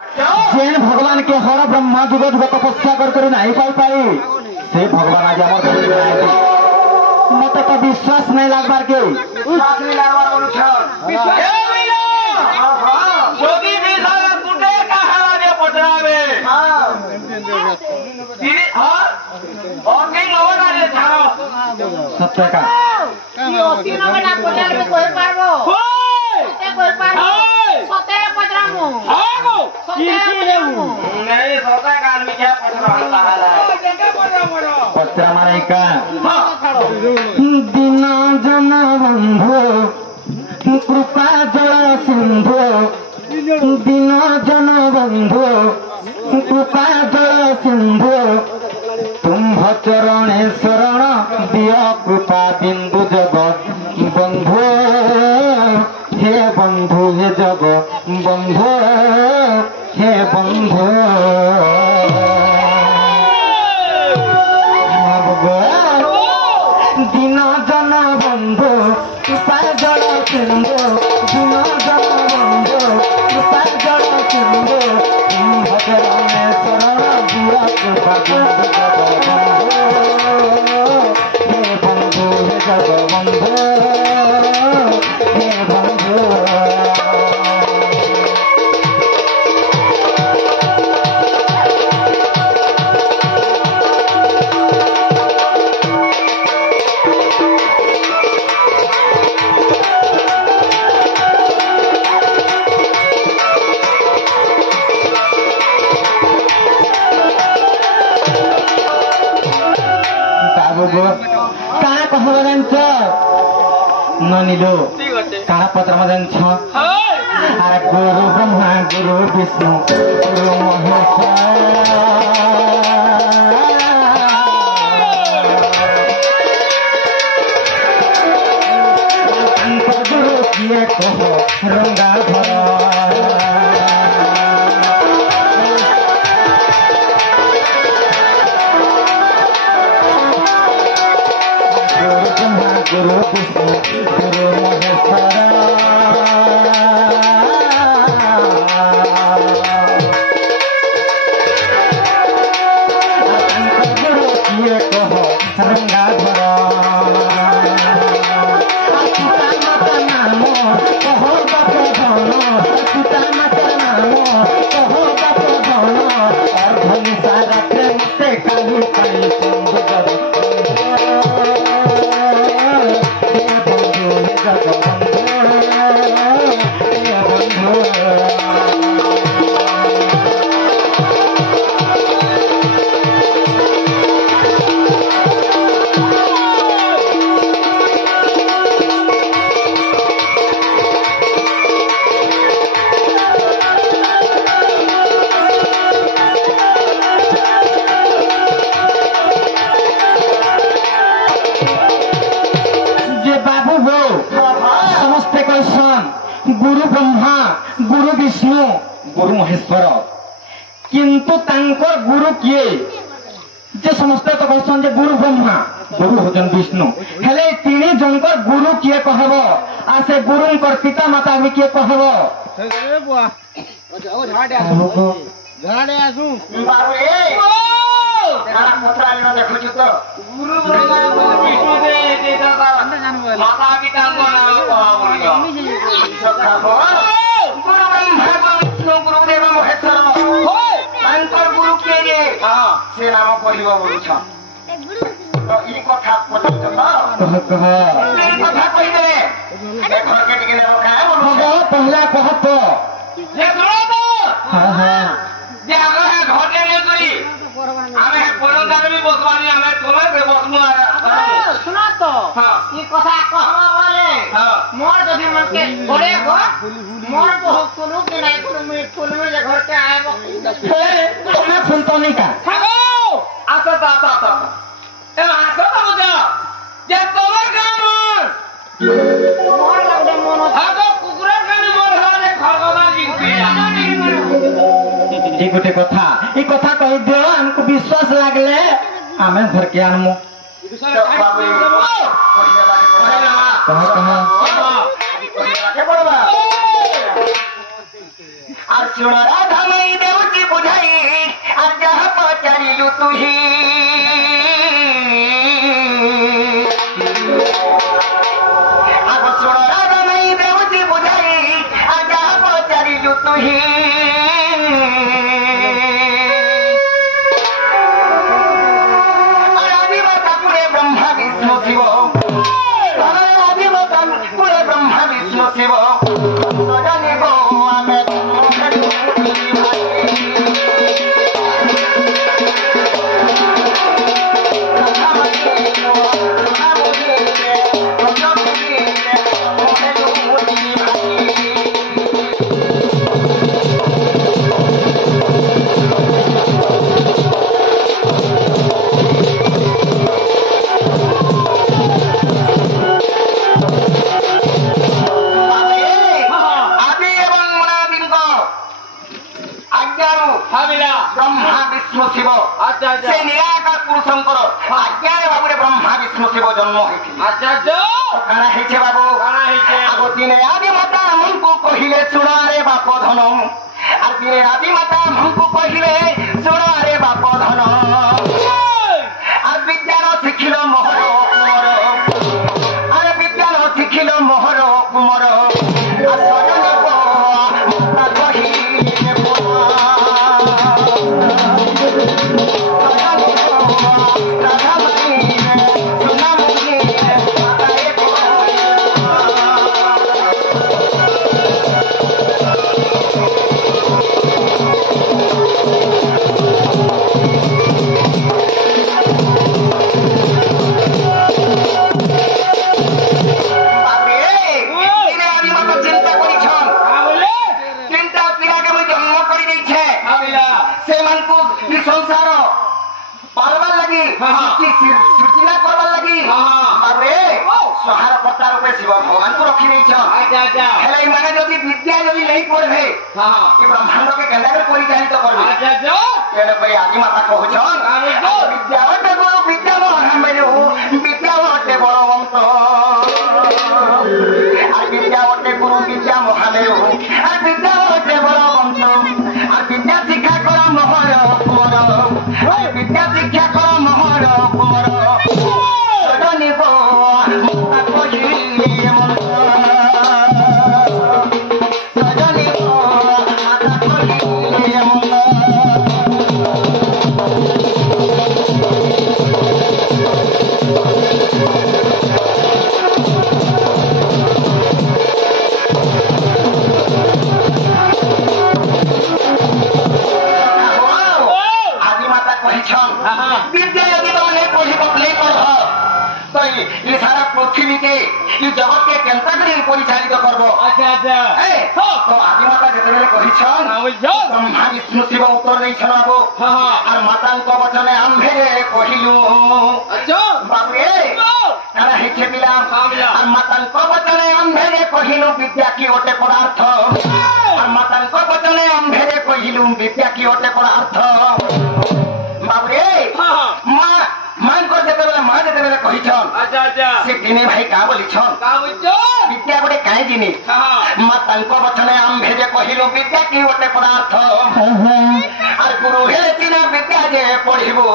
जेन भगवान के हर ब्रह्मा जुग जुग तपस्या कर नहीं पाई पाई से भगवान आज मत तो विश्वास नहीं लगबार के सत्य का पत्रा मारे का दिन जन बंधु कृपा जल सिंधु दिन जन बंधु कृपा जल सिंधु तुम्भ चरणे शरण दिय कृपा बिंदु जग बंधु हे बंधु हे जग बंधु हे बंधु दिन जन बंधु कृपा जल सिंधु दिन जन बंधु कृपा जल सिंधु तुम्भ चरणे शरण दिय कृपा बिंदु जग बंधु हे बंधु हे जग बंधु हे बंधु ननिलो काना पत्र में जान्छ अरे गुरु ब्रह्मा गुरु विष्णु गुरु महेश गुरु किए कहो रंगा गुरु विष्णु गुरु महेश्वर गुरु किए कहो रंगाधर पिता माता नाम कहो बाप धन पिता माता नाम कहो बाप धन अर्धनि सारा प्रेम से काली पाई गुरु ब्रह्मा गुरु विष्णु गुरु महेश्वर किंतु तांकर गुरु किए जे समस्त तो कहसन जे गुरु ब्रह्मा गुरु होजन विष्णु हेले तीनी जनकर गुरु किए कहबो आ से गुरुंकर पिता माता भी किए कहबो रे बुआ झाड़े आसू बाबू ए खाना पत्रा न देखु छ तो गुरु ब्रह्मा गुरु विष्णु दे देता माता पिता को नाम कहबो गुरु ब्रह्मा गुरु विष्णु गुरुदेव महेश्वर तांकर गुरु के से नाम कहलिबो बोलु छ तो ई कथा पठित तो ई कथा कहि दे ए घर के टिके नेबो का बोलु पहला कहत ले सुनो तो हां हां जे आगे घर के ले करी आमे कोरोनार भी बसवानी आमे तोले से बसमु सुनो तो ई कथा कहबा वाले मोर जदी मन के घरे गो मोर को सुनु के नहीं कुल में घर के आएबो तुम्हें सुनतो नहीं का हागो आता ता ए आतो ता मुझे जे तोर काम मोर लगदे मोनो हागो कुकुरा कानी मोर हाले खरगदा जी गोटे कथा ई कथा कहि दियो हमको विश्वास लागले आमे घर के आनमु अर्जुन राधा ଯାହା ପଚାରିଲୁ ତୁହି ଆଗ ଶୁଣ ରାଗ ନେଇ ଦେଉଛି ବୁଝାଇ ଯାହା ପଚାରିଲୁ ତୁହି ब्रह्मा विष्णु शिव पूरे ब्रह्मा विष्णु शिव सजनी गो आमे ब्रह्मा विष्णु शिव से निराकार पुरुषंकर आज्ञार बाबू ब्रह्मा विष्णु शिव जन्म काना है बाबू आगो दिने आदि माता हमको कहले सुना रे बाप धन और दिने आदि माता हमको कहले सुना रे बाप धन और विज्ञान शिखिल मोहर कुमर अरे विज्ञान शिखिल मोहर कुमर सूचना करवार लगी अरे सहार पत्ता रूपे शिव भगवान को रखी नहीं माने जदि विद्या जदि नहीं पढ़े ये ब्रह्मांड के केंद्र में परिचालित करबे आदि माता कहछन विद्या वटे गुरु विद्या महामेरु विद्या वटे बलवंत और विद्या वटे गुरु विद्या महामेरु और विद्या वटे बलवंत और विद्या शिक्षा कर मोहर कुमर विद्या शिक्षा कर मोहर कुमर सजनी गो माता कहिले सजनी गो माता कहिले विद्या यदि तुमने पढ़ी बदले कर तो ये सारा पृथ्वी के ये जगत के केंद्र में परिचालित करबो तो आदि माता जते कहि छन ब्रह्मा विष्णु शिव उत्तर दे छन बाबू और माता को वचन आंभे कहिलु बाबू काना हे पिला और माता को वचन आंभे कहिलु विद्या की ओटे पदार्थ और माता को वचन आंभे कहिलु विद्या की ओटे पदार्थ बाबूरे मां को जते बेले कहि छन से दिने भाई का बोली छन विद्या गोटे काई जिनिस माता को वचन आंभे कहिलु विद्या की ओटे पदार्थ और गुरु हे चिना विद्या जे पढ़िबो